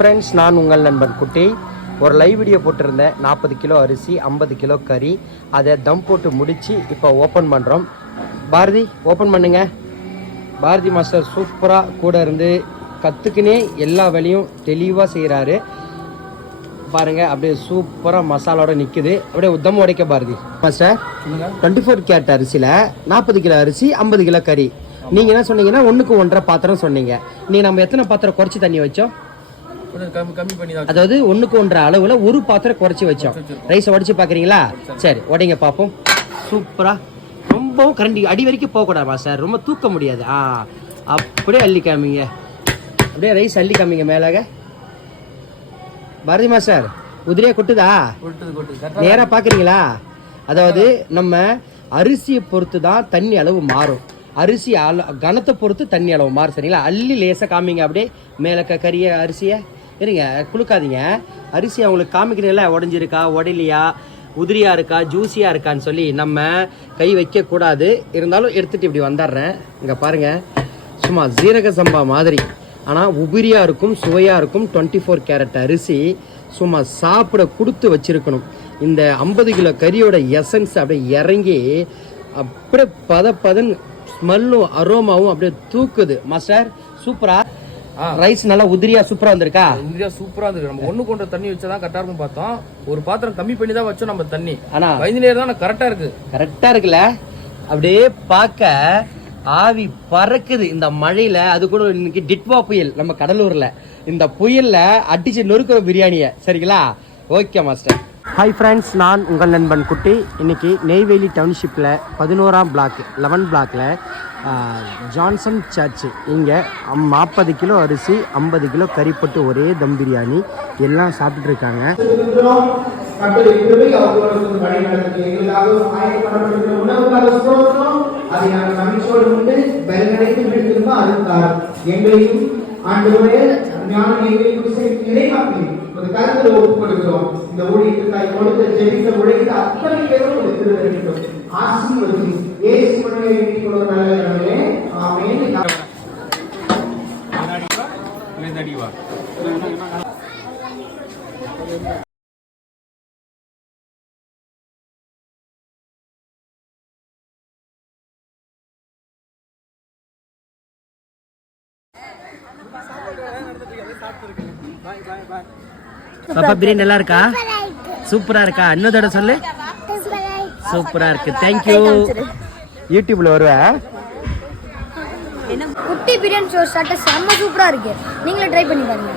Friends, நான் உங்கள் நண்பன் குட்டி. ஒரு லைவ் வீடியோ போட்டிருந்தேன். 40 கிலோ அரிசி, 50 கிலோ கறி, அதை தம் போட்டு முடித்து இப்போ ஓப்பன் பண்ணுறோம். பாரதி, ஓப்பன் பண்ணுங்க. பாரதி மாஸ்டர் சூப்பராக கூட இருந்து கற்றுக்குனே எல்லா வேலையும் தெளிவாக செய்கிறாரு பாருங்க. அப்படியே சூப்பராக மசாலாவோட நிற்குது. அப்படியே தம் உடைக்க பாரதி மாஸ்டர். 24 கேரட் அரிசியில் 40 கிலோ அரிசி, 50 கிலோ கறி. நீங்கள் என்ன சொன்னீங்கன்னா 1க்கு 1.5 பாத்திரம் சொன்னீங்க. நீங்கள் நம்ம எத்தனை பாத்திரம் குறைச்சி தண்ணி வச்சோம்? அதாவது 1க்கு 1.5 அளவுல ஒரு பாத்திரம் குறைச்சி வச்சோம். ரைஸை உடைச்சு பாக்குறீங்களா? சரி, உடைங்க பார்ப்போம். சூப்பரா, ரொம்பவும் கரண்டி அடி வரைக்கும் போகக்கூடாது சார், ரொம்ப தூக்க முடியாது. அப்படியே அள்ளி காமிங்க. அப்படியே ரைஸ் அள்ளி காமிங்க மேலாக. பாரதி மாஸ்டர், உதிரியா கொட்டுதா? நேரா பாக்குறீங்களா? அதாவது நம்ம அரிசியை பொறுத்து தான் தண்ணி அளவு மாறும். அரிசி கனத்தை பொறுத்து தண்ணி அளவு மாறும். சரிங்களா? அள்ளி லேசா காமிங்க. அப்படியே மேல கறிய அரிசியை இருங்க, குளுக்காதீங்க. அரிசி அவங்களுக்கு காமிக்கிறீங்களா? உடஞ்சிருக்கா, உடையிலையா, உதிரியா இருக்கா, ஜூஸியா இருக்கான்னு சொல்லி நம்ம கை வைக்க கூடாது. இருந்தாலும் எடுத்துட்டு இப்படி வந்துடுறேன். இங்க பாருங்க, சும்மா ஜீரக சம்பா மாதிரி, ஆனா உதிரியா இருக்கும், சுவையா இருக்கும். 24 கேரட் அரிசி சும்மா சாப்பிட கொடுத்து வச்சிருக்கணும். இந்த 50 கிலோ கறியோட எசன்ஸ் அப்படியே இறங்கி அப்படியே பதன்னு ஸ்மெல்லும் அரோமாவும் அப்படியே தூக்குது. மாஸ்டர் சூப்பரா, ரைஸ் நல்லா உதிரியா சூப்பரா வந்திருக்கா? உதிரியா சூப்பரா இருக்கு. நம்ம 1க்கு 1 தண்ணி வச்சாதான் கரெக்டா இருக்கும் பார்த்தோம். ஒரு பாத்திரம் கம்மி பண்ணி தான் வச்சோம் நம்ம தண்ணி. ஆனா 15 நேரம் தான் கரெக்டா இருக்கு. கரெக்டா இருக்குல்ல? அப்படியே பார்க்க ஆவி பறக்குது இந்த மழையில. அது கூட இன்னைக்கு டிட்வா புயல் நம்ம கடலூர்ல. இந்த புயல்ல அடிச்சு நொறுக்கிற பிரியாணிய. சரிங்களா? Okay master. ஹாய் ஃப்ரெண்ட்ஸ், நான் உங்கள் நண்பன் குட்டி. இன்னைக்கு நெய்வேலி டவுன்ஷிப்பில் 11ஆம் பிளாக் 11 பிளாக்ல ஜான்சன் சர்ச் இங்கே 40 கிலோ அரிசி, 50 கிலோ கறி போட்டு ஒரே தம் பிரியாணி எல்லாம் சாப்பிட்டுட்டு இருக்காங்க. கருத்துல ஒப்புக்கொடுக்கிறோம். இந்த ஊழியத்துக்காய் கொடுத்த ஜெபித்த உழைத்த அத்தனை பேரும் வேண்டும். ஆசீர்வதி இயேசு மணியை வேண்டிக் கொள்வதாலே ஆமென். பாப்பா, பிரியாணி நல்லா இருக்கா? சூப்பரா இருக்கா? இன்னொரு தடவை சொல்லு. சூப்பரா இருக்கு. தேங்க்யூ. யூடியூப்ல வருவேன். குட்டி பிரியாணி ஷோ ஸ்டார்ட் செம்ம சூப்பரா இருக்கு. நீங்களும் ட்ரை பண்ணி பாருங்க.